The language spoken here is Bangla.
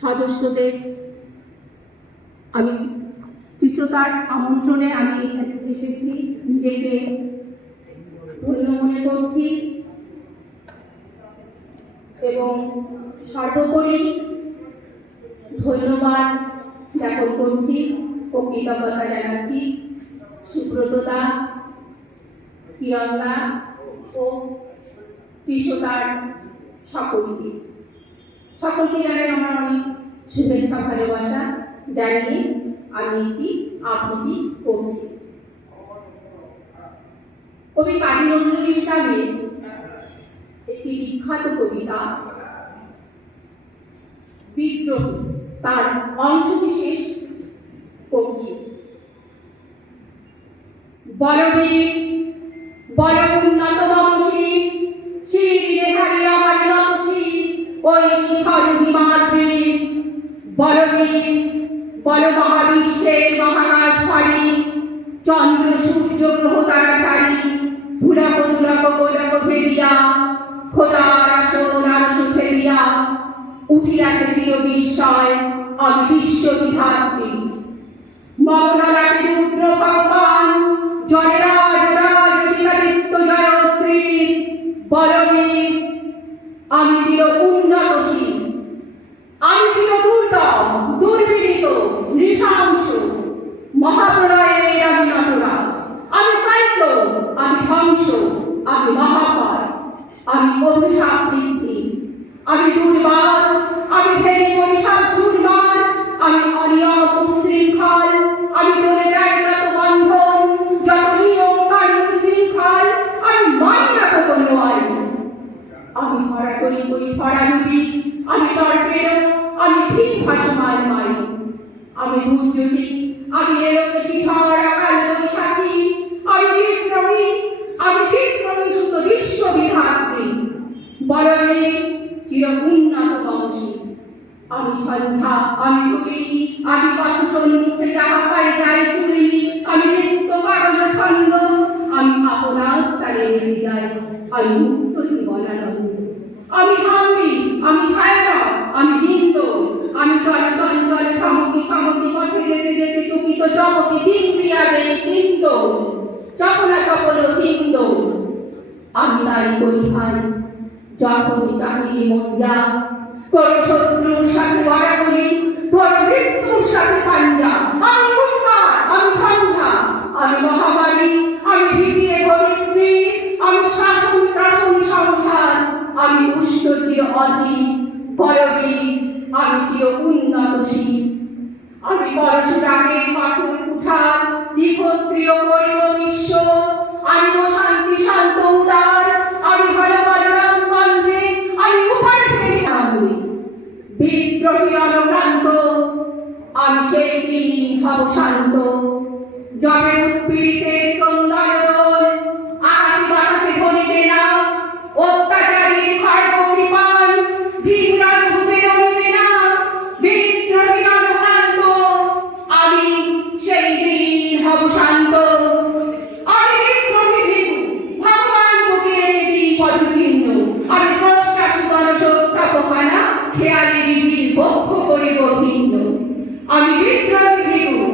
সদস্যদের আমি কৃষ্ণতার আমন্ত্রণে আমি এসেছি, নিজেকে ধন্য মনে করছি এবং সর্বোপরি ধন্যবাদ জ্ঞাপন করছি ও কৃতজ্ঞতা জানাচ্ছি সুব্রতদা, কিরণদা ও কৃষ্ণতার সকলকে জানাই আমার অনেক শুভেচ্ছা ভালোবাসা জানিয়ে আমি একটি আবৃত্তি করছি। কবি কাজী নজরুল ইসলামের একটি বিখ্যাত কবিতা বিদ্রোহী, তার অংশবিশেষ করছি। বলবীর বল উন্নত মানসী শিরে হারি আমার লক্ষ্মী ওই শিখর হিমাদ্রি। বলবীর বল মহাবিশ্বের মহাকাশ ভারী চন্দ্র সূর্য গ্রহ তারা ছাড়ি ভুলক দুলক গোলক ভেদিয়া খোদার আসন আরশ ছেড়িয়া উঠিয়াছে চির বিস্ময় আমি বিশ্ববিধাত্রী। মমলাটি রুদ্র ভগবান জয়রাজ রাজ বিকাদিত্য জয়শ্রী। বলবীর আমি চির উন্নতশীল, আমি চির দুর্দম দুর্বিনীত নৃশংস। মহাপ্রলয়ের আমি নটরাজ, আমি সাইক্লোন, আমি ধ্বংস, আমি মহাকার, আমি অভিশাপ বৃদ্ধি, আমি দুর্বার, আমি ভেঙে করি সব চুরমার, আমি অনিয়ম উশৃঙ্খল, আমি দলে যাই যত বন্ধন যত নিয়ম কানুন শৃঙ্খল, আমি মানি না তো কোনো আইন। আমি ভরা করি ভরাডুবি, আমি টর্পেডো, আমি ঠিক ভাসমান মাই। আমি দুর্যোগী, আমি এলোকেশী ঝড় আকাল বৈশাখী, আমি বিদ্রোহী, সুত বিশ্ববিধাত্রী। বলবীর চির উন্নত বংশী, আমি ঝঞ্ঝা, আমি করিনি, আমি পথ সম্মুখে যাহা পাই যাই চুরিনি, আমি নৃত্য কারণ ছন্দ, আমি আপনার তালে বেজে যাই, আমি মুক্ত জীবনানন্দ। আমি হাম্বি, আমি ছায়া, আমি হিন্দ, আমি চল চঞ্চল ঠমকি ঠমকি পথে যেতে যেতে চকিত চমকি ভিন্দ্রিয়া দেই হিন্দ চপলা চপল হিন্দ। আমি তাই করি ভাই যখন চাহিয়ে মন যা করে শত্রুর সাথে গড়াগড়ি করে মৃত্যুর সাথে পাঞ্জা। আমি উন্মাদ, আমি সন্ধ্যা, আমি মহামারী, আমি ভীতিয়ে ধরিত্রী, আমি শাসন ত্রাসন সংহার, আমি উষ্ণ চির অধীর। বলবীর আমি চির উন্নতশীল, আমি পরশুরামের পাথর কুঠার বিক্ষত্রিয় করিব বিশ্ব, আমি শান্তি শান্ত উদার, আমি হল বলরাম স্কন্ধে, আমি উপায় ফেরি আগুনে বিদ্রোহী অনুক্রান্ত, আমি সেই দিন হব শান্ত যবে উৎপীড়িতের ক্রন্দন রোল আকাশে বাতাসে ধরিবে না, অত্যাচারীর খর্ব কৃপান ভীমরান রূপে রমিবে না। বিদ্রোহী অনুক্রান্ত, আমি সেই দিন হব শান্ত। আমি বিদ্রোহী ভীরু, ভগবান বুকে নিধি পদচিহ্ন, আমি স্রষ্টা সুতন সত্যাপহানা খেয়ালি বিধির বক্ষ করিব ভিন্ন। আমি বিদ্রোহী ভীরু,